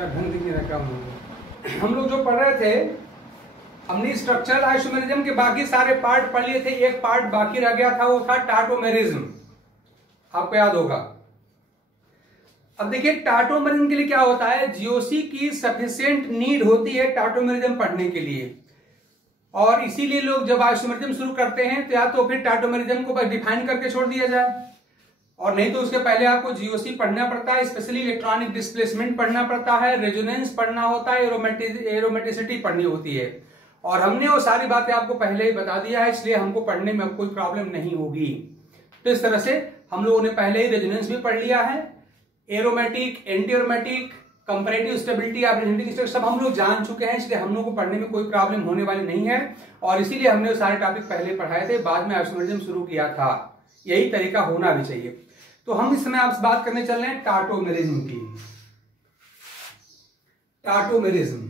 ढंग दिखने का काम हम लोग जो पढ़ रहे थे, हमने स्ट्रक्चरल आइसोमेरिज्म के बाकी सारे पार्ट पढ़ लिए थे। एक पार्ट बाकी रह गया था, वो था टाटोमेरिज्म। आपको याद होगा। अब देखिए टाटोमेरिज्म के लिए क्या होता है, जीओसी की सफिशिएंट नीड होती है टाटोमेरिज्म पढ़ने के लिए, और इसीलिए लोग जब आइसोमेरिज्म शुरू करते हैं तो या तो फिर टाटोमेरिज्म को बस डिफाइन करके छोड़ दिया जाए, और नहीं तो उसके पहले आपको जीओसी पढ़ना पड़ता है, स्पेशली इलेक्ट्रॉनिक डिस्प्लेसमेंट पढ़ना पड़ता है, रेजोनेंस पढ़ना होता है, एरोमेटिसिटी पढ़नी होती है। और हमने वो सारी बातें आपको पहले ही बता दिया है, इसलिए हमको पढ़ने में अब कोई प्रॉब्लम नहीं होगी। तो इस तरह से हम लोगों ने पहले ही रेजोनेंस भी पढ़ लिया है, aromatic, anti aromatic, comparative stability, averaging stability सब हम लोग जान चुके हैं, इसलिए हम लोग को पढ़ने में कोई प्रॉब्लम होने वाली नहीं है। और इसीलिए हमने वो सारे टॉपिक पहले पढ़ाए थे, बाद में आइसोमेरिज्म शुरू किया था। यही तरीका होना भी चाहिए। तो हम इस समय आपसे बात करने चल रहे हैं टाटोमेरिज्म की। टाटोमेरिज्म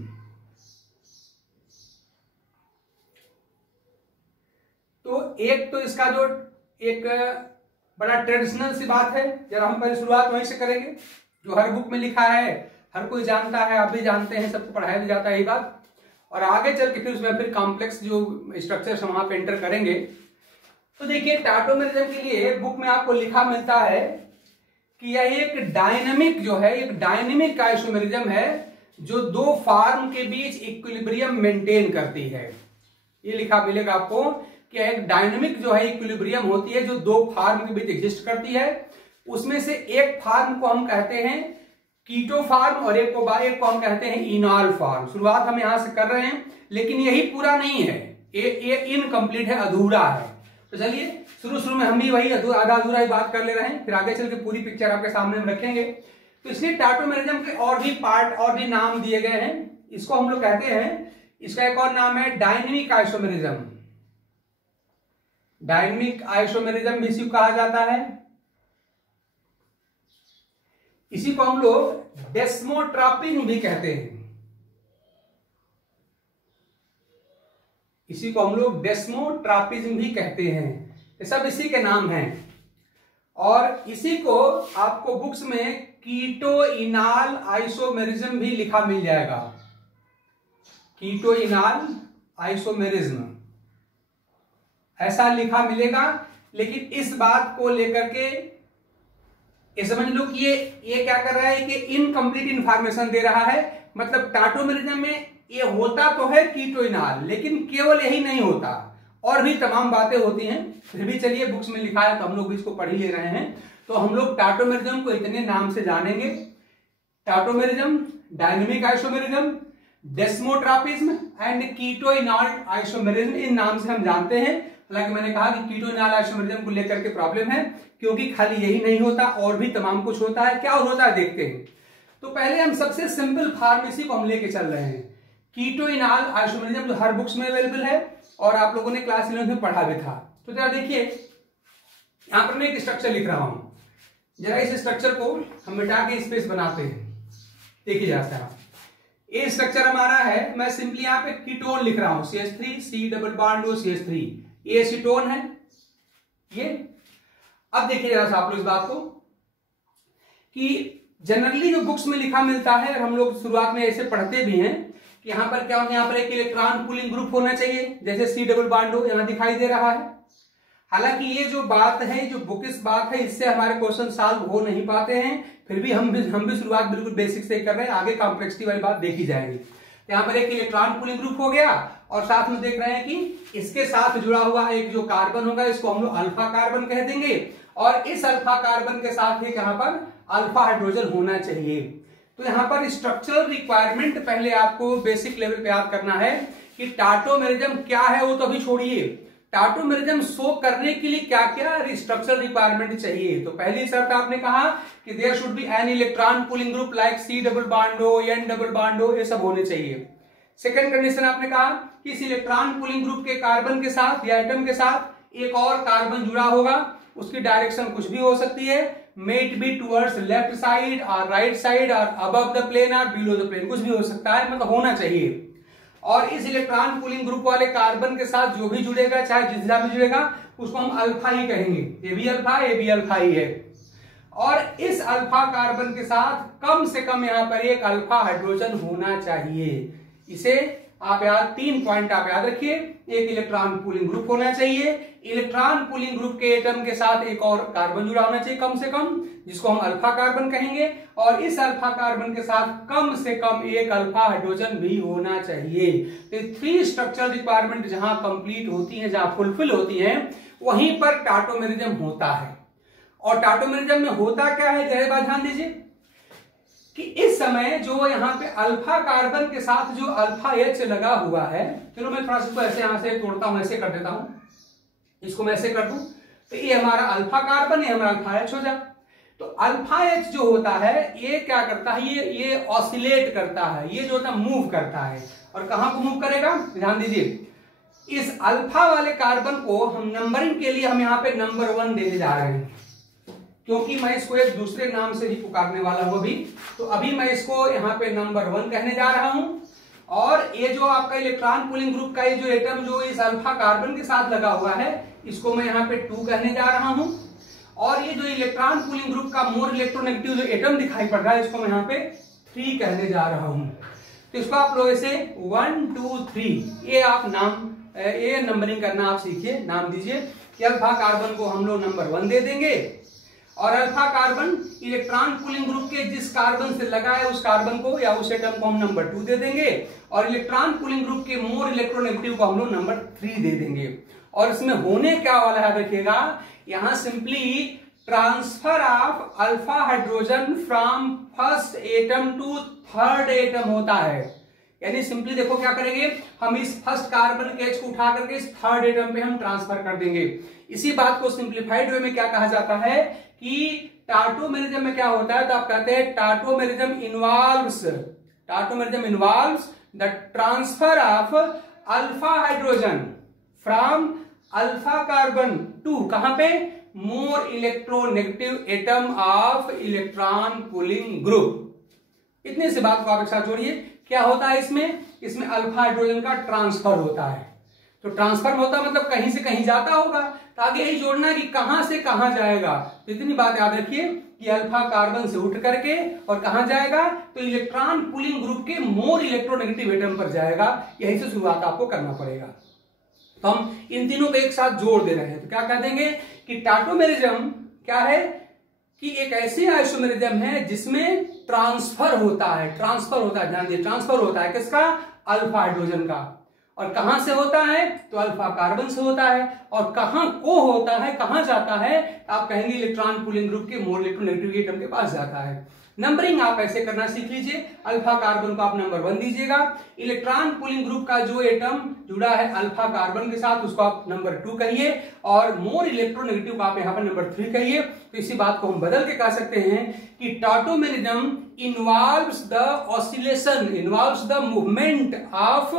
तो एक तो इसका जो एक बड़ा ट्रेडिशनल सी बात है, जरा हम पहले शुरुआत वहीं से करेंगे, जो हर बुक में लिखा है, हर कोई जानता है, आप भी जानते हैं, सबको पढ़ाया भी जाता है यही बात। और आगे चल के फिर उसमें फिर कॉम्प्लेक्स जो स्ट्रक्चर हम वहां पे एंटर करेंगे। तो देखिए टाटोमेरिज्म के लिए बुक में आपको लिखा मिलता है कि यह एक डायनेमिक जो है, एक डायनेमिक आइसोमेरिज्म है जो दो फॉर्म के बीच इक्विलिब्रियम मेंटेन करती है। ये लिखा मिलेगा आपको कि एक डायनेमिक जो है इक्विलिब्रियम होती है जो दो फॉर्म के बीच एग्जिस्ट करती है। उसमें से एक फॉर्म को हम कहते हैं कीटो फॉर्म और एक को हम कहते हैं इनॉल फॉर्म। शुरुआत हम यहां से कर रहे हैं, लेकिन यही पूरा नहीं है, ये इनकम्प्लीट है, अधूरा है। तो चलिए शुरू में हम भी वही आधा अधूरा ही बात कर ले रहे हैं, फिर आगे चल के पूरी पिक्चर आपके सामने हम रखेंगे। तो इसलिए टाटोमेरिज्म के और भी पार्ट और भी नाम दिए गए हैं। इसको हम लोग कहते हैं, इसका एक और नाम है डायनेमिक आइसोमेरिज्म। डायनेमिक आइसोमेरिज्म भी इसी कहा जाता है। इसी को हम लोग डेस्मोट्रॉपिज्म भी कहते हैं। इसी को हम लोग डेस्मोट्रॉपिज्म भी कहते हैं। ये सब इसी के नाम हैं। और इसी को आपको बुक्स में कीटो इनॉल आइसोमेरिज्म भी लिखा मिल जाएगा। कीटो इनॉल आइसोमेरिज्म ऐसा लिखा मिलेगा। लेकिन इस बात को लेकर के ये समझ लो कि ये क्या कर रहा है कि इनकम्प्लीट इंफॉर्मेशन दे रहा है। मतलब टाटोमेरिज्म में ये होता तो है कीटो इनॉल, लेकिन केवल यही नहीं होता, और भी तमाम बातें होती हैं। फिर भी चलिए बुक्स में लिखा है तो हम लोग इसको पढ़ ही ले रहे हैं। तो हम लोग टाटोमेरिज्म को इतने नाम से जानेंगे, tautomerism, dynamic isomerism, desmotropism and keto enol isomerism, इन नाम से हम जानते हैं। हालांकि मैंने कहा कि कीटो इनॉल आइसोमेरिज्म को लेकर के प्रॉब्लम है, क्योंकि खाली यही नहीं होता, और भी तमाम कुछ होता है। क्या होता है देखते हैं। तो पहले हम सबसे सिंपल फॉर्म इसी को हम लेके चल रहे हैं, कीटो इनॉल आइसोमेरिज्म, जो हर बुक्स में अवेलेबल है और आप लोगों ने क्लास 11 में पढ़ा भी था। तो जरा देखिए, यहां पर मैं एक स्ट्रक्चर लिख रहा हूं, जरा इस स्ट्रक्चर को हम मिटा के स्पेस बनाते हैं। देखिए जरा सा, ये स्ट्रक्चर हमारा है, मैं सिंपली यहां पे कीटोन लिख रहा हूं, CH3 C double bond O CH3, ये एसीटोन है ये। अब देखिए जरा सा आप लोग इस बात को कि जनरली जो बुक्स में लिखा मिलता है, और हम लोग शुरुआत में ऐसे पढ़ते भी हैं कि यहां पर क्या होगा, यहां पर एक इलेक्ट्रॉन पुलिंग ग्रुप होना चाहिए, जैसे C डबल बॉन्ड O यहां दिखाई दे रहा है। हालांकि ये जो बात है, जो बुकिश बात है, इससे हमारे क्वेश्चन सॉल्व हो नहीं पाते हैं। फिर भी हम भी शुरुआत बिल्कुल बेसिक से कर रहे हैं, आगे कॉम्प्लेक्सिटी वाली बात देखी जाएगी। यहाँ पर एक इलेक्ट्रॉन पुलिंग ग्रुप हो गया, और साथ में देख रहे हैं कि इसके साथ जुड़ा हुआ एक जो कार्बन होगा, इसको हम लोग अल्फा कार्बन कह देंगे, और इस अल्फा कार्बन के साथ एक यहाँ पर अल्फा हाइड्रोजन होना चाहिए। तो यहाँ पर स्ट्रक्चरल रिक्वायरमेंट पहले आपको बेसिक लेवल पे याद करना है कि टाटोमेरिज्म क्या है, वो तो अभी छोड़िए, टाटोमेरिज्म शो करने के लिए क्या क्या स्ट्रक्चरल रिक्वायरमेंट चाहिए। तो पहली शर्त आपने कहा कि there should be an electron pulling group like C double bond O, N double bond O, ये सब होने चाहिए। सेकेंड कंडीशन आपने कहा कि इस इलेक्ट्रॉन पुलिंग ग्रुप के कार्बन के साथ या एटम के साथ एक और कार्बन जुड़ा होगा, उसकी डायरेक्शन कुछ भी हो सकती है, may it be towards left side और राइट साइड और अबव द प्लेन और बिलो द प्लेन, कुछ भी हो सकता है, मतलब होना चाहिए। और इस इलेक्ट्रॉन पुलिंग ग्रुप वाले कार्बन के साथ जो भी जुड़ेगा, चाहे जिस तरह भी जुड़ेगा, उसको हम अल्फा ही कहेंगे। ये भी अल्फा ही है। और इस अल्फा कार्बन के साथ कम से कम यहां पर एक अल्फा हाइड्रोजन होना चाहिए। इसे आप याद 3 पॉइंट आप याद रखिए। एक इलेक्ट्रॉन पूलिंग ग्रुप होना चाहिए, इलेक्ट्रॉन पूलिंग ग्रुप के एटम के साथ एक और कार्बन जुड़ा होना चाहिए कम से कम, जिसको हम अल्फा कार्बन कहेंगे, और इस अल्फा कार्बन के साथ कम से कम एक अल्फा हाइड्रोजन भी होना चाहिए। तो 3 स्ट्रक्चरल रिक्वायरमेंट जहां कंप्लीट होती है, जहां फुलफिल होती है, वहीं पर टाटोमेरिज्म होता है। और टाटोमेरिज्म में होता क्या है, जरा बात ध्यान दीजिए कि इस समय जो यहाँ पे अल्फा कार्बन के साथ जो अल्फा एच लगा हुआ है, चलो मैं थोड़ा सा इसको ऐसे यहां से तोड़ता हूं, ऐसे कर देता हूं, इसको मैं ऐसे कर दूं, तो ये हमारा अल्फा कार्बन, ये हमारा अल्फा एच हो जाए। तो अल्फा एच जो होता है ये क्या करता है, ये ऑसिलेट करता है, ये जो होता है मूव करता है। और कहां को मूव करेगा, ध्यान दीजिए, इस अल्फा वाले कार्बन को हम नंबरिंग के लिए हम यहाँ पे नंबर 1 देने जा रहे हैं, क्योंकि मैं इसको एक दूसरे नाम से भी पुकारने वाला हूं अभी। तो अभी मैं इसको यहाँ पे नंबर 1 कहने जा रहा हूं। और ये जो आपका इलेक्ट्रॉन पूलिंग ग्रुप का ये जो एटम जो इस अल्फा कार्बन के साथ लगा हुआ है, इसको मैं यहाँ पे 2 कहने जा रहा हूं। और ये जो इलेक्ट्रॉन पूलिंग ग्रुप का मोर इलेक्ट्रोनेगेटिव जो एटम दिखाई पड़ रहा है, इसको मैं यहाँ पे 3 कहने जा रहा हूं। तो इसको आप लोग ऐसे 1 2 3 ये आप नाम ये नंबरिंग करना आप सीखिए, नाम दीजिए कि अल्फा कार्बन को हम लोग नंबर 1 दे देंगे, और alpha carbon electron pulling group के जिस कार्बन से लगा है उस कार्बन को या उस एटम को हम नंबर 2 दे देंगे, और इलेक्ट्रॉन पूलिंग ग्रुप के मोर इलेक्ट्रोनेगेटिव को हम लोग नंबर 3 दे देंगे। और इसमें होने क्या वाला है देखिएगा, यहां simply transfer of alpha hydrogen from first atom to third atom होता है। यानी सिंपली देखो क्या करेंगे, हम इस फर्स्ट कार्बन के एच को उठा करके इस थर्ड एटम पे हम ट्रांसफर कर देंगे। इसी बात को सिंप्लीफाइड वे में क्या कहा जाता है कि टाटोमेरिज्म में क्या होता है, तो आप कहते हैं tautomerism involves the transfer of alpha hydrogen from alpha carbon to कहां पे, more electronegative atom of electron pulling group. इतने से बात को आप एक साथ जोड़िए, क्या होता है इसमें अल्फा हाइड्रोजन का ट्रांसफर होता है। तो ट्रांसफर होता मतलब कहीं से कहीं जाता होगा, तो आगे यही जोड़ना है कि कहां से कहां जाएगा। तो इतनी बात याद रखिए कि अल्फा कार्बन से उठ करके और कहां जाएगा, तो इलेक्ट्रॉन पूलिंग ग्रुप के मोर इलेक्ट्रोनेगेटिव एटम पर जाएगा। यहीं से शुरुआत आपको करना पड़ेगा। तो हम इन तीनों को एक साथ जोड़ दे रहे हैं, तो क्या कह देंगे कि टाटोमेरिज्म क्या है कि एक ऐसी आइसोमेरिज्म है जिसमें ट्रांसफर होता है, ध्यान दिए, ट्रांसफर होता है किसका, अल्फा हाइड्रोजन का। और कहां से होता है, तो अल्फा कार्बन से होता है। और कहां को होता है, कहां जाता है, आप कहेंगे इलेक्ट्रॉन पूलिंग ग्रुप के मोर इलेक्ट्रोनेगेटिव एटम के पास जाता है। नंबरिंग आप ऐसे करना सीख लीजिए, अल्फा कार्बन को आप नंबर 1 दीजिएगा, इलेक्ट्रॉन पूलिंग ग्रुप का जो एटम जुड़ा है अल्फा कार्बन के साथ उसको आप नंबर 2 कहिए, और मोर इलेक्ट्रोनेगेटिव को आप यहाँ पर नंबर 3 कहिए। तो इसी बात को हम बदल के कह सकते हैं कि tautomerism involves the oscillation, involves the movement of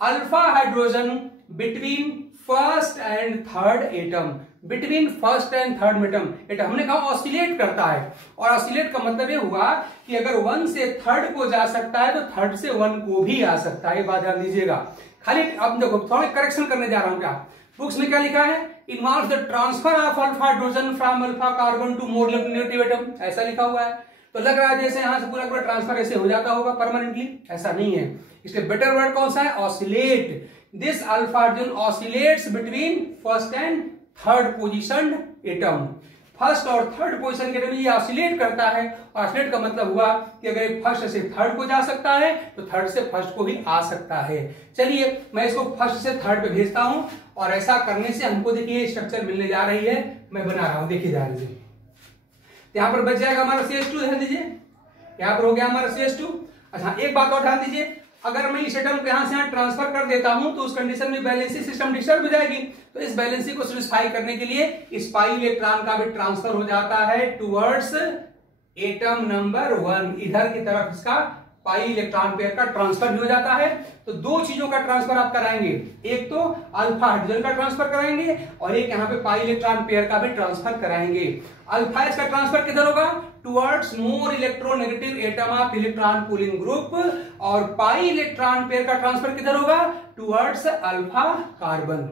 alpha hydrogen between first and third atom, between first and third atom हमने कहा ऑसिलेट करता है। और ऑसिलेट का मतलब ये हुआ कि अगर 1 से थर्ड को जा सकता है तो थर्ड से 1 को भी आ सकता है, ये बात ध्यान दीजिएगा। खाली अब देखो थोड़ा करेक्शन करने जा रहा हूं, क्या बुक्स में क्या लिखा है, involves the transfer of alpha hydrogen from alpha carbon to more electronegative atom, ऐसा लिखा हुआ है। तो लग रहा है जैसे यहां से पूरा ट्रांसफर ऐसे हो जाता होगा परमानेंटली, ऐसा नहीं है। इसलिए बेटर वर्ड कौन सा है, oscillate. This alpha hydrogen oscillates between first and third position atom, first और थर्ड पोजीशन के एटम ये ऑसिलेट करता है। ऑसिलेट का मतलब हुआ कि अगर फर्स्ट से थर्ड को जा सकता है तो थर्ड से फर्स्ट को भी आ सकता है। चलिए मैं इसको फर्स्ट से थर्ड पे भेजता हूं, और ऐसा करने से हमको देखिए स्ट्रक्चर मिलने जा रही है, मैं बना रहा हूं, देखिए ध्यान दीजिए। यहां पर बच जाएगा हमारा CH2, ध्यान दीजिए यहां पर हो गया हमारा CH2। अच्छा एक बात और ध्यान दीजिए, अगर मैं इस एटम को यहां से यहां ट्रांसफर कर देता हूं तो उस कंडीशन में बैलेंसी सिस्टम डिस्टर्ब हो जाएगी। तो इस बैलेंसी को सेटिस्फाई करने के लिए इस पाई इलेक्ट्रॉन का भी ट्रांसफर हो जाता है टुवर्ड्स एटम नंबर 1, इधर की तरफ इसका पाई इलेक्ट्रॉन पेयर का ट्रांसफर भी हो जाता है। तो 2 चीजों का ट्रांसफर आप कराएंगे, एक तो अल्फा हाइड्रोजन का ट्रांसफर कराएंगे और एक यहाँ पे पाई इलेक्ट्रॉन पेयर का भी ट्रांसफर कराएंगे। अल्फा एच का ट्रांसफर किधर होगा, towards more electronegative atom of electron pulling group, और पाई इलेक्ट्रॉन पेयर का ट्रांसफर किधर होगा, टुवर्ड्स अल्फा कार्बन।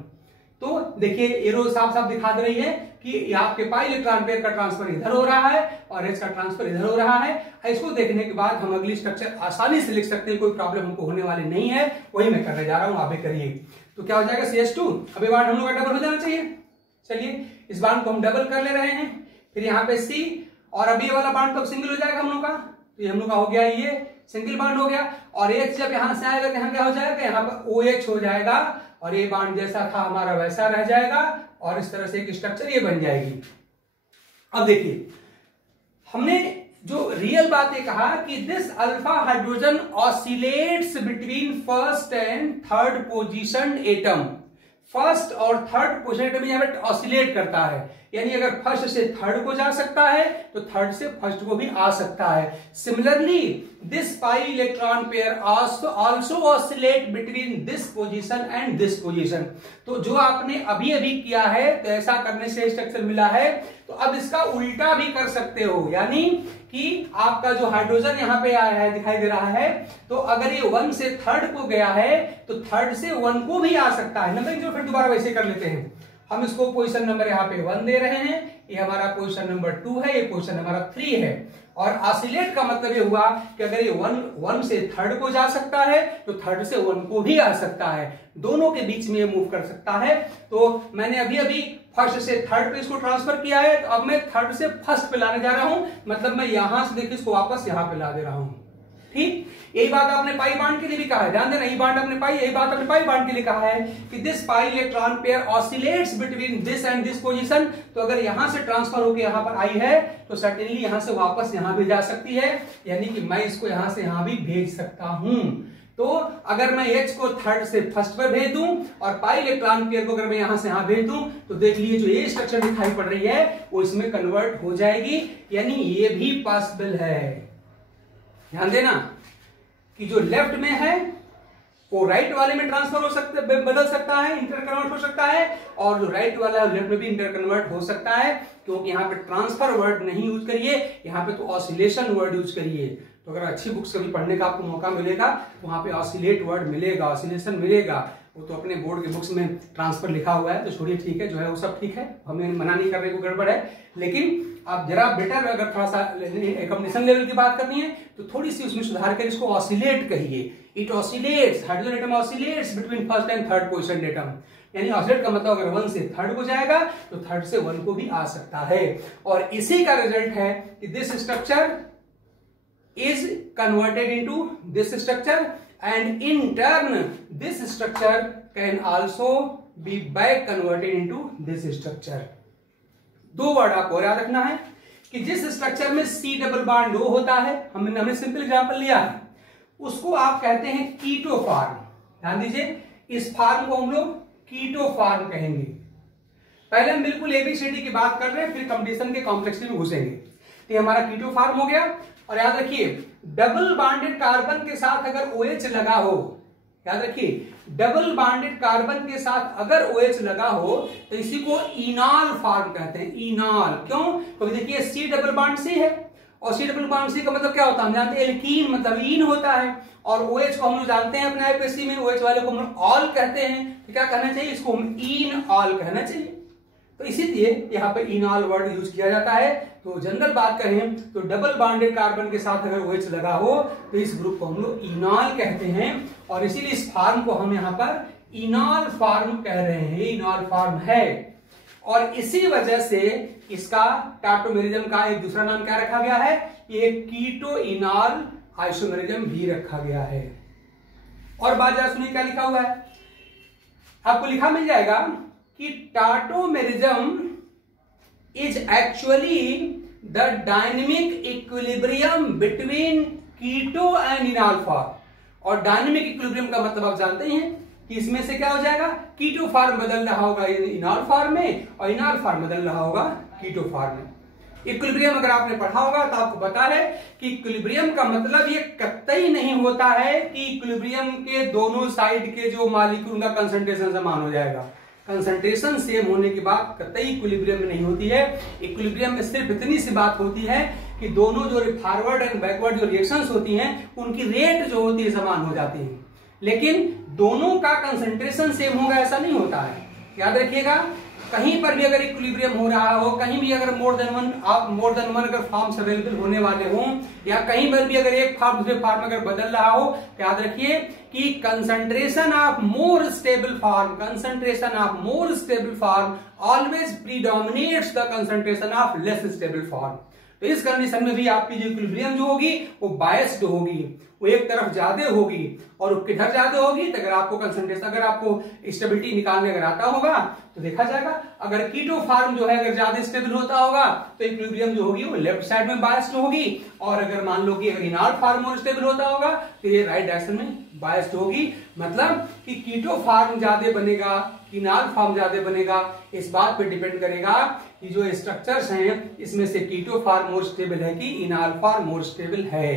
तो देखिए एरो साफ साफ दिखा दे रही है कि आपके पाई इलेक्ट्रॉन पेयर का ट्रांसफर इधर हो रहा है और H का ट्रांसफर इधर हो रहा है। इसको देखने के बाद हम अगली स्ट्रक्चर आसानी से लिख सकते हैं, कोई प्रॉब्लम हमको होने वाली नहीं है। वही मैं करने जा रहा हूं, आप भी करिए। तो क्या हो जाएगा CH2, अब ये बॉन्ड हम लोग का डबल हो जाना चाहिए। चलिए इस बॉन्ड को हम डबल कर ले रहे हैं, फिर यहाँ पे C, और अभी ये वाला बॉन्ड तो सिंगल हो जाएगा हम लोग का। तो ये हम लोग का हो गया, ये सिंगल बॉन्ड हो गया। और H जब यहां से आएगा तो यहाँ क्या हो जाएगा, यहाँ पर OH हो जाएगा और ये बॉन्ड जैसा था हमारा वैसा रह जाएगा और इस तरह से एक स्ट्रक्चर ये बन जाएगी। अब देखिए हमने जो रियल बात ये कहा कि this alpha hydrogen oscillates between first and third position atom. First और थर्ड पोजीशन एटम यहाँ पे ऑसिलेट करता है, यानी अगर फर्स्ट से थर्ड को जा सकता है तो थर्ड से फर्स्ट को भी आ सकता है। Similarly this pi electron pair also oscillate between this position and this position. तो जो आपने अभी अभी किया है तो ऐसा करने से स्ट्रक्चर मिला है, तो अब इसका उल्टा भी कर सकते हो, यानी कि आपका जो हाइड्रोजन यहाँ पे आया है दिखाई दे रहा है, तो अगर ये 1 से थर्ड को गया है तो थर्ड से 1 को भी आ सकता है। नंबरिंग जो फिर दोबारा वैसे कर लेते हैं, हम इसको पोजीशन नंबर यहाँ पे 1 दे रहे हैं, ये हमारा पोजीशन नंबर 2 है, ये पोजीशन नंबर 3 है। और ऑसिलेट का मतलब ये हुआ कि अगर ये 1 से थर्ड को जा सकता है तो थर्ड से 1 को भी आ सकता है, दोनों के बीच में ये मूव कर सकता है। तो मैंने अभी अभी फर्स्ट से थर्ड पे इसको ट्रांसफर किया है, तो अब मैं थर्ड से फर्स्ट पे लाने जा रहा हूं, मतलब मैं यहां से देखिए इसको वापस यहां पे ला दे रहा हूं। ठीक, यही बात आपने पाई बॉन्ड के लिए भी कहा है, ध्यान देना, यही बात आपने पाई बॉन्ड के लिए कहा है कि this pi electron pair oscillates between this and this position. तो अगर यहां से ट्रांसफर होकर यहां पर आई है तो सर्टेनली यहां से वापस यहां भी जा सकती है, यानी कि मैं इसको यहां से यहां भी भेज सकता हूं। तो अगर मैं H को थर्ड से फर्स्ट पर भेज दूं और पाई इलेक्ट्रॉन पेयर को अगर मैं यहां से यहां भेज दूं तो देख लीजिए जो ये स्ट्रक्चर दिखाई पड़ रही है वो इसमें कन्वर्ट हो जाएगी, यानी ये भी पॉसिबल है। ध्यान देना कि जो लेफ्ट में है वो राइट वाले में ट्रांसफर हो सकता है, बदल सकता है, इंटर कन्वर्ट हो सकता है, और जो राइट वाला है लेफ्ट में भी इंटर कन्वर्ट हो सकता है, क्योंकि यहाँ पे ट्रांसफर वर्ड नहीं यूज करिए, यहाँ पे तो ऑसिलेशन वर्ड यूज करिए। तो अगर अच्छी बुक्स कभी पढ़ने का आपको मौका मिलेगा तो वहां पे ऑसिलेट वर्ड मिलेगा, ऑसिलेशन मिलेगा। वो तो अपने बोर्ड के बुक्स में ट्रांसफर लिखा हुआ है, तो छोड़िए, ठीक है, जो है वो सब ठीक है, हमें मना नहीं करने को गड़बड़ है। लेकिन आप जरा बेटर अगर थोड़ा सा कम्युनिकेशन लेवल की बात करनी है तो थोड़ी सी उसमें सुधार कर इसको ऑसिलेट कहिए। It oscillates, hydrogen atom oscillates between first and third position atom, यानी ऑसिलेट का मतलब अगर 1 से थर्ड को जाएगा तो थर्ड से 1 को भी आ सकता है। और इसी का रिजल्ट है कि this structure is converted into this structure and in turn this structure can also be back converted into this structure। दो वर्ड आपको याद रखना है कि जिस स्ट्रक्चर में C डबल बॉन्ड O होता है, हमने सिंपल एग्जांपल लिया है, उसको आप कहते हैं कीटो फार्म। ध्यान दीजिए, इस फार्म को हम लोग कीटो फार्म कहेंगे। पहले हम बिल्कुल ABCD की बात कर रहे हैं, फिर कंपटीशन के कॉम्प्लेक्सिटी में घुसेंगे। तो हमारा कीटो फार्म हो गया। और याद रखिए डबल बॉन्डेड कार्बन के साथ अगर OH लगा हो, याद रखिए डबल बॉन्डेड कार्बन के साथ अगर OH लगा हो तो इसी को इनॉल फार्म कहते हैं। इनॉल क्यों? क्योंकि देखिए C डबल बॉन्ड C है और C डबल बॉन्ड C का मतलब क्या होता है, हम जानते हैं एल्कीन मतलब इन होता है, और OH को हम लोग जानते हैं अपने IPSC में OH वाले को हम लोग ऑल कहते हैं। तो क्या कहना चाहिए, इसको हम इन ऑल कहना चाहिए। तो इसीलिए यहाँ पे इनॉल वर्ड यूज किया जाता है। तो जनरल बात करें तो डबल बॉन्डेड कार्बन के साथ अगर OH लगा हो तो इस ग्रुप को हम लोग इनॉल कहते हैं, और इसीलिए इस फार्म को हम यहाँ पर इनॉल फार्म कह रहे हैं, इनॉल फार्म है। और इसी वजह से इसका टाटोमेरिज्म का एक दूसरा नाम क्या रखा गया है, ये कीटो इनॉल आइसोमेरिज्म भी रखा गया है। और बात जरा सुनिए क्या लिखा हुआ है, आपको लिखा मिल जाएगा कि tautomerism is actually the dynamic equilibrium between keto and enol form। और डायनेमिक इक्विलिब्रियम का मतलब आप जानते हैं कि इसमें से क्या हो जाएगा, कीटो फॉर्म बदल रहा होगा इनॉल फॉर्म में और इनॉल फॉर्म बदल रहा होगा कीटो फॉर्म में। इक्विलिब्रियम अगर आपने पढ़ा होगा तो आपको पता है कि इक्विलिब्रियम का मतलब ये कतई नहीं होता है कि इक्विलिब्रियम के दोनों साइड के जो मॉलिक्यूल का कंसंट्रेशन समान हो जाएगा। कंसंट्रेशन सेम होने की बात कतई इक्विलिब्रियम में नहीं होती है। इक्विलिब्रियम में सिर्फ इतनी सी बात होती है कि दोनों जो फॉरवर्ड एंड बैकवर्ड जो रिएक्शंस होती हैं उनकी रेट जो होती है समान हो जाती है, लेकिन दोनों का कंसंट्रेशन सेम होगा ऐसा नहीं होता है। याद रखिएगा, कहीं पर भी अगर इक्विलिब्रियम हो रहा हो, कहीं भी अगर मोर देन वन अगर फॉर्म्स अवेलेबल होने वाले हों, या कहीं पर भी अगर एक फॉर्म दूसरे फॉर्म अगर बदल रहा हो, याद रखिए कि concentration of more stable form always predominates the concentration of less stable form. तो इस कंडीशन में भी आपकी जो इक्विलिब्रियम जो होगी वो बायस्ड होगी, वो एक तरफ ज्यादा होगी। और किधर ज्यादा होगी? तो अगर आपको कंसंट्रेशन, अगर आपको स्टेबिलिटी निकालने अगर आता होगा तो देखा जाएगा, अगर कीटो फॉर्म जो है अगर ज्यादा स्टेबल होता होगा तो इक्विलिब्रियम जो होगी वो लेफ्ट साइड में बायस्ड होगी, और अगर मान लो कि अगर इनर्ट फॉर्म और स्टेबल होता होगा तो ये राइट डायरेक्शन में बायस्ड होगी। मतलब कि कीटो फॉर्म ज्यादा बनेगा, इनर्ट फॉर्म ज्यादा बनेगा, इस बात पे डिपेंड करेगा कि जो स्ट्रक्चर्स हैं इसमें से कीटो फॉर्म मोर स्टेबल है कि इनर्ट फॉर्म मोर स्टेबल है।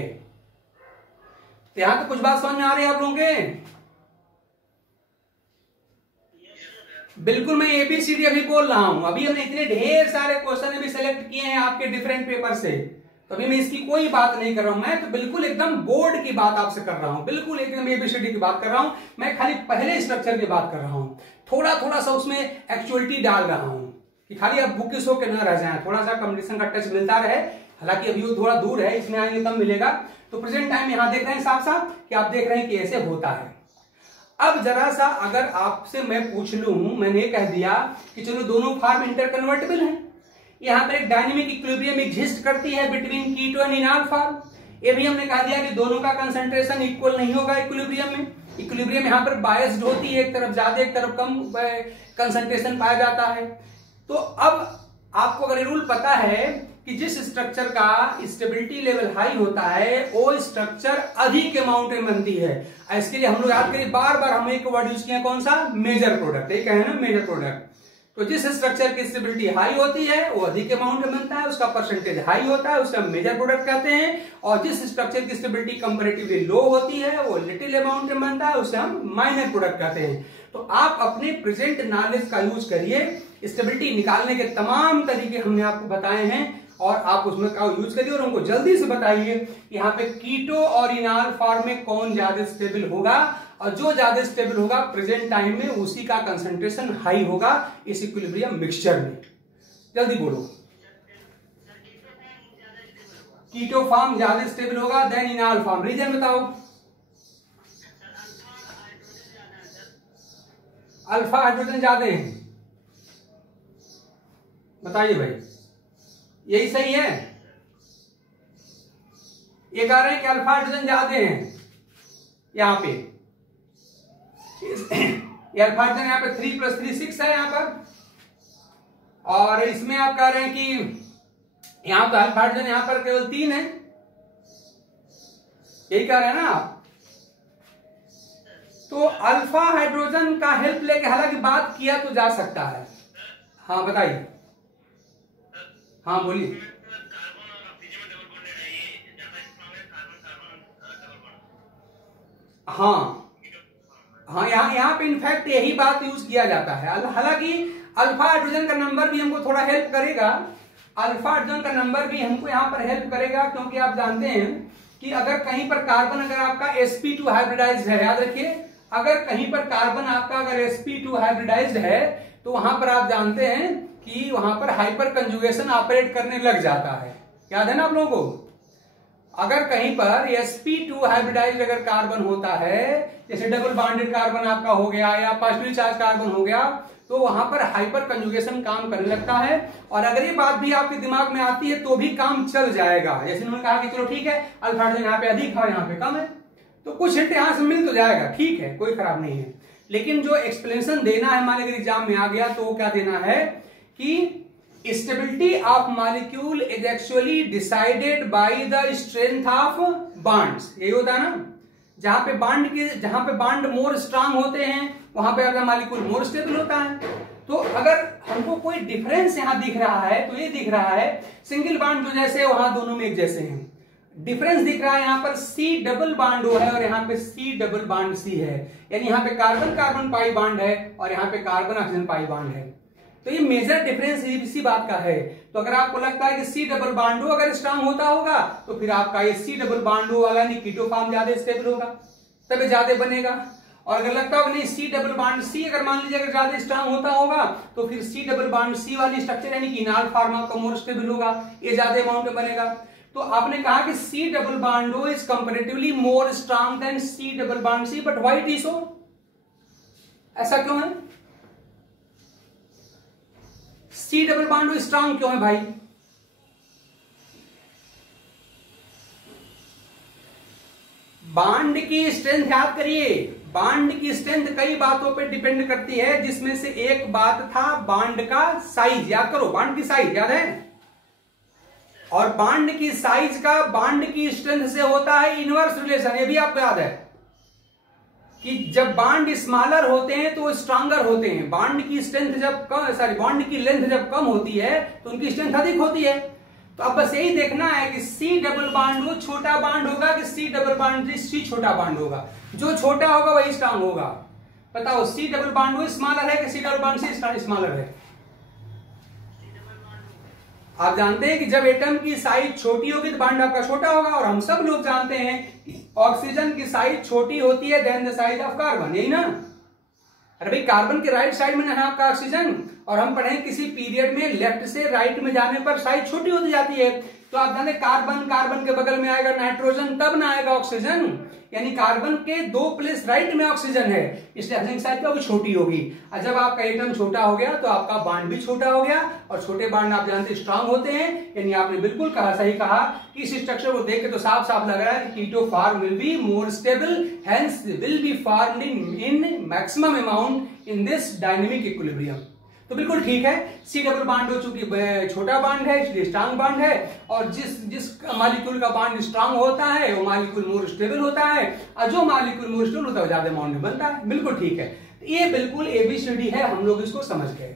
तो यहां तो कुछ बात समझ में आ रही है आप लोगों के? बिल्कुल, मैं एबीसीडी अभी बोल रहा हूं। अभी हमने इतने ढेर सारे क्वेश्चन अभी सेलेक्ट किए हैं आपके डिफरेंट पेपर से, तो अभी मैं इसकी कोई बात नहीं कर रहा हूं। मैं तो बिल्कुल एकदम बोर्ड की बात आपसे कर रहा हूं, बिल्कुल एकदम एबीसीडी की बात कर रहा हूं। मैं खाली पहले स्ट्रक्चर की बात कर रहा हूं, थोड़ा थोड़ा सा उसमें एक्चुअलिटी डाल रहा हूं कि खाली आप बुकिश होकर न रह जाएं, थोड़ा सा कंपटीशन का टच मिलता रहे। हालांकि अभी वो थोड़ा दूर है, इसमें आएंगे तब मिलेगा। तो प्रेजेंट टाइम यहां देख रहे हैं साफ साफ कि आप देख रहे हैं कि ऐसे होता है। अब जरा सा अगर आपसे मैं पूछ लूं, मैंने कह दिया कि चलो दोनों फॉर्म इंटर कन्वर्टेबल हैं, यहां पर एक डायनेमिक इक्विलिब्रियम एग्जिस्ट करती है between keto and enol form. ये भी हमने कह दिया कि दोनों का कंसंट्रेशन इक्वल नहीं होगा इक्विलिब्रियम में। इक्विलिब्रियम यहां पर बायस्ड होती है, एक तरफ ज्यादा एक तरफ कम कंसंट्रेशन पाया जाता है। तो अब आपको अगर रूल पता है कि जिस स्ट्रक्चर का स्टेबिलिटी लेवल हाई होता है वो स्ट्रक्चर अधिक अमाउंट में बनती है। इसके लिए हम लोग याद करिए, बार बार हम एक वर्ड यूज किया, कौन सा? Major product. एक है ना मेजर प्रोडक्ट। तो जिस स्ट्रक्चर की स्टेबिलिटी हाई होती है वो अधिक अमाउंट में बनता है, उसका परसेंटेज हाई होता है, उसका मेजर प्रोडक्ट कहते हैं। और जिस स्ट्रक्चर की स्टेबिलिटी कंपैरेटिवली लो होती है वो लिटिल अमाउंट में बनता है, उसे हम माइनर प्रोडक्ट कहते हैं। तो आप अपने प्रेजेंट नॉलेज का यूज करिए, स्टेबिलिटी निकालने के तमाम तरीके हमने आपको बताए हैं और आप उसमें का यूज करिए और उनको जल्दी से बताइए यहाँ पे कीटो और इनर्ट फॉर्म में कौन ज्यादा स्टेबल होगा, और जो ज्यादा स्टेबल होगा प्रेजेंट टाइम में उसी का कंसंट्रेशन हाई होगा इस इक्विलिब्रियम मिक्सचर में। जल्दी बोलो। कीटो फॉर्म ज्यादा स्टेबल होगा देन इनर्ट फॉर्म। रीजन बताओ। अल्फा हाइड्रोजन ज्यादा है, बताइए भाई, यही सही है? ये कह रहे हैं कि अल्फा हाइड्रोजन ज्यादा हैं यहां पे। ये अल्फा हाइड्रोजन यहाँ पे 3 + 3 6 है यहाँ पर, और इसमें आप कह रहे हैं कि यहां तो अल्फा हाइड्रोजन यहां पर केवल 3 है, यही कह रहे हैं ना आप? तो अल्फा हाइड्रोजन का हेल्प लेके हालांकि बात किया तो जा सकता है। हाँ बताइए। हाँ बोलिए। हाँ हाँ, यहाँ पे इनफैक्ट यही बात यूज किया जाता है। हालांकि अल्फा हाइड्रोजन का नंबर भी हमको थोड़ा हेल्प करेगा, अल्फा हाइड्रोजन का नंबर भी हमको यहाँ पर हेल्प करेगा, क्योंकि आप जानते हैं कि अगर कहीं पर कार्बन अगर आपका sp2 हाइब्रिडाइज्ड है, याद रखिए अगर कहीं पर कार्बन आपका अगर sp2 हाइब्रिडाइज्ड है तो वहां पर आप जानते हैं कि वहां पर हाइपर कंजुगेशन ऑपरेट करने लग जाता है। याद है ना आप लोगों को? अगर कहीं पर sp2 हाइब्रिडाइज्ड अगर कार्बन होता है, जैसे डबल बॉन्डेड कार्बन आपका हो गया या पॉजिटिव चार्ज कार्बन हो गया, तो वहां पर हाइपर कंजुगेशन काम करने लगता है। और अगर ये बात भी आपके दिमाग में आती है तो भी काम चल जाएगा। जैसे उन्होंने कहा कि चलो ठीक है अल्फा हाइड्रोजन यहाँ पे अधिक है यहाँ पे कम है, तो कुछ हिंट यहां से मिल तो जाएगा, ठीक है, कोई खराब नहीं है। लेकिन जो एक्सप्लेनेशन देना है मान अगर एग्जाम में आ गया तो क्या देना है कि stability of molecule is actually decided by the strength of bonds. यही होता है ना, जहां पे बॉन्ड मोर स्ट्रांग होते हैं वहां पे आपका मॉलिक्यूल मोर स्टेबल होता है। तो अगर हमको कोई डिफरेंस यहां दिख रहा है तो ये दिख रहा है सिंगल बॉन्ड जो जैसे वहां दोनों में एक जैसे हैं, डिफरेंस दिख रहा है यहाँ पर C डबल बॉन्ड O है और यहाँ पे C डबल बॉन्ड C है, यानी यहाँ पे कार्बन कार्बन पाई बॉन्ड है और यहाँ पे कार्बन ऑक्सीजन पाई बॉन्ड है। तो ये मेजर डिफरेंस इसी बात का है। तो अगर आपको लगता है कि C डबल बॉन्ड O अगर स्ट्रांग होता होगा तो फिर आपका ये C डबल बॉन्ड O वाला कीटो फॉर्म ज्यादा स्टेबल होगा, तब ज्यादा बनेगा। और अगर लगता हो नहीं सी डबल बॉन्ड सी अगर मान लीजिए अगर ज्यादा स्ट्रांग होता होगा तो फिर सी डबल बॉन्ड सी वाली स्ट्रक्चर यानी कि इनाल फार्मा का मोर स्टेबल होगा, ये ज्यादा अमाउंट में बनेगा। तो आपने कहा कि C double bond O is comparatively more strong than C double bond C, but why it is so, ऐसा क्यों है? C double bond O strong क्यों है भाई? बॉन्ड की स्ट्रेंथ याद करिए, बॉन्ड की स्ट्रेंथ कई बातों पे डिपेंड करती है, जिसमें से एक बात था बॉन्ड का साइज। याद करो, बॉन्ड की साइज याद है, और बॉन्ड की साइज का बॉन्ड की स्ट्रेंथ से होता है इनवर्स रिलेशन। ये भी आपको याद है कि जब बॉन्ड स्मॉलर होते हैं तो वो स्ट्रांगर होते हैं, बॉन्ड की स्ट्रेंथ जब कम, सॉरी बॉन्ड की लेंथ जब कम होती है तो उनकी स्ट्रेंथ अधिक होती है। तो अब बस यही देखना है कि सी डबल बॉन्ड वो छोटा बॉन्ड होगा कि सी डबल बॉन्ड सी छोटा बॉन्ड होगा। जो छोटा होगा वही स्ट्रांग होगा। बताओ सी डबल बॉन्ड वो स्मॉलर है कि C double bond C smaller है? आप जानते हैं कि जब एटम की साइज छोटी होगी तो बॉन्ड आपका छोटा होगा, और हम सब लोग जानते हैं कि ऑक्सीजन की साइज छोटी होती है than the size of carbon, यही ना? अरे भाई कार्बन के राइट साइड में है आपका ऑक्सीजन, और हम पढ़े किसी पीरियड में लेफ्ट से राइट में जाने पर साइज छोटी होती जाती है। तो आप जानते कार्बन, कार्बन के बगल में आएगा नाइट्रोजन, तब ना आएगा ऑक्सीजन, यानी कार्बन के 2 प्लेस राइट में ऑक्सीजन है, इसलिए ऑक्सीजन की साइज क्या होगी? छोटी होगी। और जब आपका एटम छोटा हो गया तो आपका बॉन्ड भी छोटा हो गया, और छोटे बॉन्ड आप जानते स्ट्रांग होते हैं। यानी आपने बिल्कुल कहा, सही कहा कि इस स्ट्रक्चर को देख के तो साफ साफ लग रहा है कि keto form will be more stable, hence will be formed in maximum amount in this dynamic equilibrium. तो बिल्कुल ठीक है, सी डबल बॉन्ड हो चूंकि छोटा बॉन्ड है इसलिए स्ट्रांग बॉन्ड है, और जिस मॉलिक्यूल का बॉन्ड स्ट्रांग होता है वो मॉलिक्यूल मोर स्टेबल होता है, और जो मॉलिक्यूल मोर स्टेबल होता है ज्यादा अमाउंट में बनता है। बिल्कुल ठीक है, तो ये बिल्कुल एबीसीडी है, हम लोग इसको समझ गए।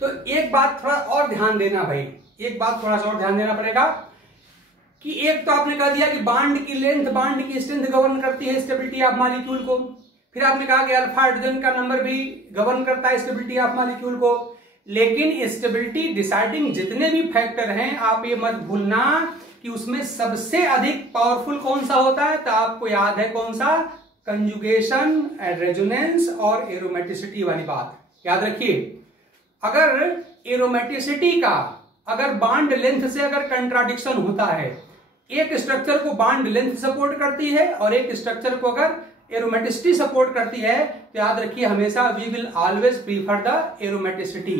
तो एक बात थोड़ा और ध्यान देना भाई, एक बात थोड़ा सा और ध्यान देना पड़ेगा कि एक तो आपने कह दिया कि बॉन्ड की लेंथ, बॉन्ड की स्ट्रेंथ गवर्न करती है स्टेबिलिटी ऑफ मॉलिक्यूल को। फिर आपने कहा कि अल्फा हाइड्रोजन का नंबर भी गवर्न करता है स्टेबिलिटी ऑफ मॉलिक्यूल को। लेकिन स्टेबिलिटी डिसाइडिंग जितने भी फैक्टर हैं, आप ये मत भूलना कि उसमें सबसे अधिक पावरफुल कौन सा होता है। तो आपको याद है कौन सा? कंजुगेशन, रेजोनेंस और एरोमेटिसिटी वाली बात याद रखिए। अगर एरोमेटिसिटी का अगर बॉन्ड लेंथ से अगर कंट्राडिक्शन होता है, एक स्ट्रक्चर को बॉन्ड लेंथ सपोर्ट करती है और एक स्ट्रक्चर को अगर एरोमेटिसिटी सपोर्ट करती है, तो याद रखिए हमेशा we will always prefer the aromaticity,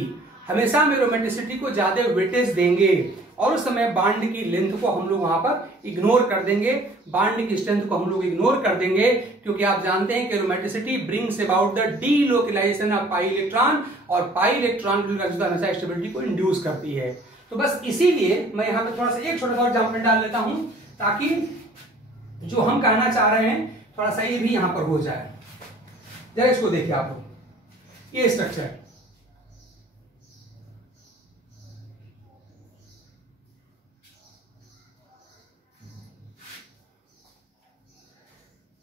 हमेशा हम एरोमेटिसिटी को ज्यादा वेटेज देंगे, और उस समय बॉन्ड की लेंथ को हम लोग वहां पर इग्नोर कर देंगे, बॉन्ड की स्ट्रेंथ को हम लोग इग्नोर कर देंगे, क्योंकि आप जानते हैं कि aromaticity brings about the delocalization of pi electron, और पाई इलेक्ट्रॉन हमेशा स्टेबिलिटी को इंड्यूस करती है। तो बस इसीलिए मैं यहां पे थोड़ा सा एक छोटा सा एग्जांपल डाल लेता हूं, ताकि जो हम कहना चाह रहे हैं थोड़ा सा ये भी यहां पर हो जाए। जरा इसको देखिए आप लोग, ये स्ट्रक्चर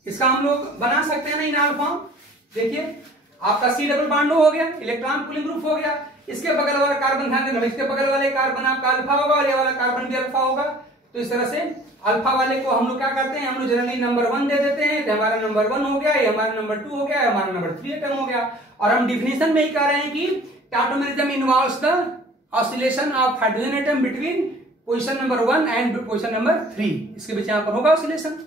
इसका हम लोग बना सकते हैं ना इनाल फॉर्म। देखिए आपका सी डबल बॉन्ड हो गया, इलेक्ट्रॉन पुलिंग ग्रुप हो गया, इसके बगल वाला कार्बन, ध्यान देना इसके बगल वाले कार्बन आपका अल्फा होगा और ये वाला कार्बन भी अल्फा होगा। तो इस तरह से अल्फा वाले को हम लोग क्या करते हैं, हम लोग जनरली नंबर 1 दे देते हैं, तो हमारा नंबर 1 हो गया, ये हमारा नंबर 2 हो गया, हमारा नंबर 3 एटम हो गया। और हम डिफिनेशन में ही कह रहे हैं कि tautomerism involves the oscillation of hydrogen atom between position number 1 and position number 3, इसके बीच यहां पर होगा ऑसिलेशन।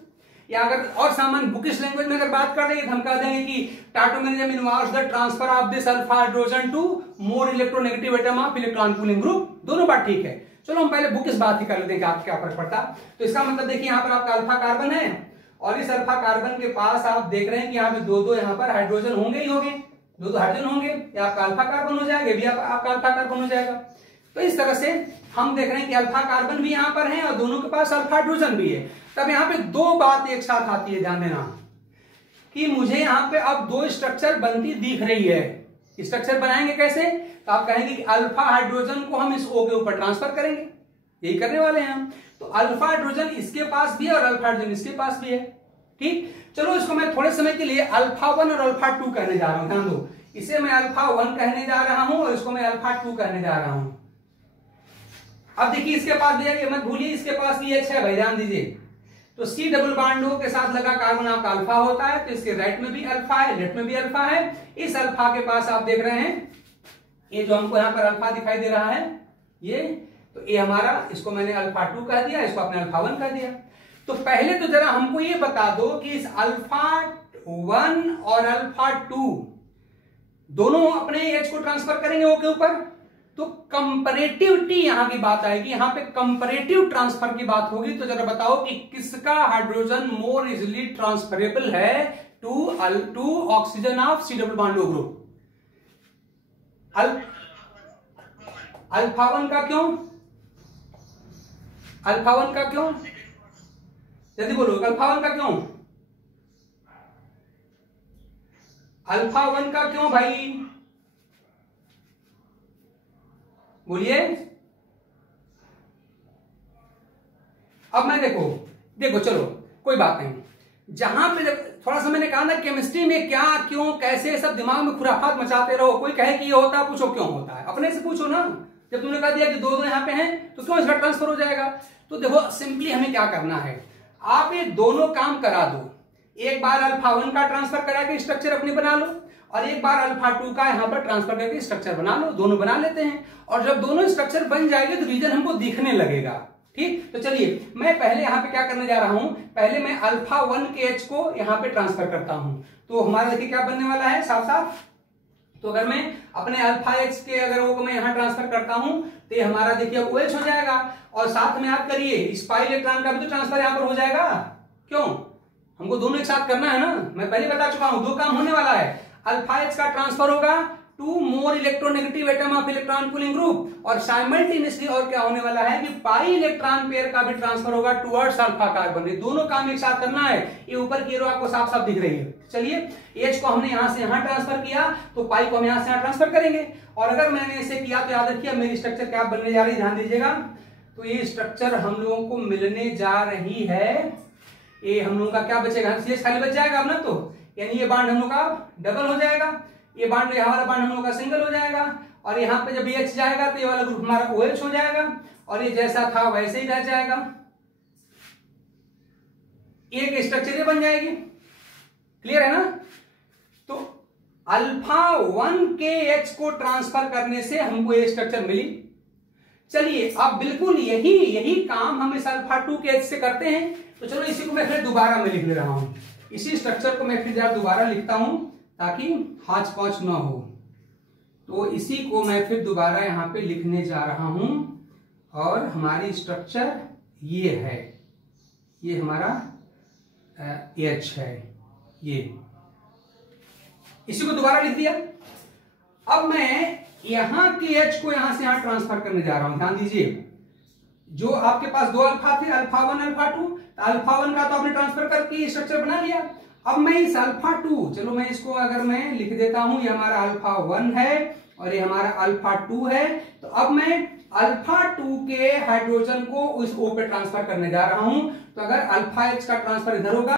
या अगर और सामान्य बुकिश लैंग्वेज में अगर बात कर देंगे तो हम कह देंगे कि tautomerism involves the transfer of this alpha hydrogen to more electronegative atom of electron pulling group. दोनों बात ठीक है, चलो हम पहले बुकिश बात ही कर लेते हैं कि आपको क्या फर्क पड़ता। तो इसका मतलब देखिए यहाँ पर आपका अल्फा कार्बन है, और इस अल्फा कार्बन के पास आप देख रहे हैं कि यहाँ पे दो यहाँ पर हाइड्रोजन होंगे ही होंगे, दो हाइड्रोजन होंगे, या आपका अल्फा कार्बन हो जाएगा, भी आपका अल्फा कार्बन हो जाएगा। तो इस तरह से हम देख रहे हैं कि अल्फा कार्बन भी यहाँ पर है और दोनों के पास अल्फा हाइड्रोजन भी है। तब यहाँ पे दो बात एक साथ आती है, ध्यान देना कि मुझे यहाँ पे अब दो स्ट्रक्चर बनती दिख रही है। स्ट्रक्चर बनाएंगे कैसे, तो आप कहेंगे कि अल्फा हाइड्रोजन को हम इस O के ऊपर ट्रांसफर करेंगे, यही करने वाले हैं हम। तो अल्फा हाइड्रोजन इसके पास भी है और अल्फा हाइड्रोजन इसके पास भी है, ठीक। चलो इसको मैं थोड़े समय के लिए अल्फा 1 और अल्फा 2 कहने जा रहा हूं, ध्यान दो, इसे मैं अल्फा 1 कहने जा रहा हूं और इसको मैं अल्फा 2 कहने जा रहा हूं। अब देखिए इसके पास भी है, मत भूलिए इसके पास भी H है भाई, ध्यान दीजिए। तो C डबल बॉन्ड O के साथ लगा कार्बन आपका अल्फा होता है, तो इसके राइट में भी अल्फा है, लेफ्ट में भी अल्फा है। इस अल्फा के पास आप देख रहे हैं ये जो हमको यहाँ पर अल्फा दिखाई दे रहा है ये, तो ये हमारा, इसको मैंने अल्फा 2 कह दिया, इसको आपने अल्फा 1 कह दिया। तो पहले तो जरा हमको ये बता दो कि इस अल्फा 1 और अल्फा 2 दोनों अपने एच को ट्रांसफर करेंगे O के ऊपर, तो कंपैरेटिविटी यहां की बात आएगी, यहां पे कंपैरेटिव ट्रांसफर की बात होगी। तो जरा बताओ कि किसका हाइड्रोजन मोर इजिली ट्रांसफरेबल है to oxygen of C double bond O group? Alpha 1 का क्यों? अल्फा 1 का क्यों? जल्दी बोलो, अल्फा 1 का क्यों? अल्फा 1 का क्यों भाई? बोलिए। अब मैं देखो चलो कोई बात नहीं, जहां पे थोड़ा सा मैंने कहा ना केमिस्ट्री में क्या क्यों कैसे सब दिमाग में खुराफात मचाते रहो। कोई कहे कि ये होता है, पूछो क्यों होता है, अपने से पूछो ना। जब तुमने कह दिया कि दो यहां पे हैं तो क्यों इसका ट्रांसफर हो जाएगा? तो देखो सिंपली हमें क्या करना है, आप ये दोनों काम करा दो। एक बार अल्फा 1 का ट्रांसफर करा के स्ट्रक्चर अपने बना लो, और एक बार अल्फा 2 का यहां पर ट्रांसफर करके स्ट्रक्चर बना लो। दोनों बना लेते हैं, और जब दोनों स्ट्रक्चर बन जाएंगे तो रीजन हमको दिखने लगेगा। ठीक, तो चलिए मैं पहले यहां पे क्या करने जा रहा हूं, पहले मैं अल्फा 1 के एच को यहां पे ट्रांसफर करता हूं। तो हमारा देखिए क्या बनने वाला है साफ साफ। तो अगर मैं अपने अल्फा एच के अगर वो को मैं यहां ट्रांसफर करता हूं तो ये हमारा देखिए OH हो जाएगा, और साथ में आप करिए स्पाई इलेक्ट्रॉन का भी तो ट्रांसफर यहां पर हो जाएगा। क्यों? हमको दोनों एक साथ करना है ना, मैं पहले बता चुका हूं, दो काम होने वाला है। अल्फा एच का ट्रांसफर होगा to more electronegative atom of electron pulling group, और साइमल्टेनियसली और क्या होने वाला है कि पाई इलेक्ट्रॉन पेयर का भी ट्रांसफर होगा टुवर्ड्स अल्फा कार्बन। ये दोनों काम एक साथ करना है। ये ऊपर की रो आपको साफ साफ दिख रही है। चलिए एच को हमने यहां से यहां ट्रांसफर किया, तो पाई को हम यहां से यहां ट्रांसफर करेंगे। और अगर मैंने इसे किया तो याद रखिए मेरी स्ट्रक्चर क्या बनने जा रही है, ध्यान दीजिएगा। तो ये स्ट्रक्चर हम लोगों को मिलने जा रही है, ये हम लोगों का क्या बचेगा, CH खाली बच जाएगा अब ना, तो यानी ये बांड हम लोग का डबल हो जाएगा, ये बांड यह वाला बांड हम लोग का सिंगल हो जाएगा, और यहां पे जब H जाएगा तो ये वाला ग्रुप हमारा OH हो जाएगा, और ये जैसा था वैसे ही रह जाएगा, एक स्ट्रक्चर ये बन जाएगी। क्लियर है ना? तो अल्फा 1 के H को ट्रांसफर करने से हमको ये स्ट्रक्चर मिली। चलिए अब बिल्कुल यही काम हम इस अल्फा 2 के H से करते हैं। तो चलो इसी को मैं फिर दोबारा मैं लिख ले रहा हूं, इसी स्ट्रक्चर को मैं फिर जरा दोबारा लिखता हूं ताकि हाथ पहुंच ना हो। तो इसी को मैं फिर दोबारा यहां पे लिखने जा रहा हूं, और हमारी स्ट्रक्चर ये है, ये हमारा H है, ये इसी को दोबारा लिख दिया। अब मैं यहां के H को यहां से यहां ट्रांसफर करने जा रहा हूं। ध्यान दीजिए, जो आपके पास दो अल्फा थे, अल्फा 1 अल्फा 2, अल्फा 1 का तो आपने ट्रांसफर करके स्ट्रक्चर बना लिया। अब मैं इस अल्फा 2, चलो मैं इसको अगर मैं लिख देता हूं, ये हमारा अल्फा 1 है और ये हमारा अल्फा 2 है। तो अब मैं अल्फा 2 के हाइड्रोजन को उस O पे ट्रांसफर करने जा रहा हूं। तो अगर अल्फा H का ट्रांसफर इधर होगा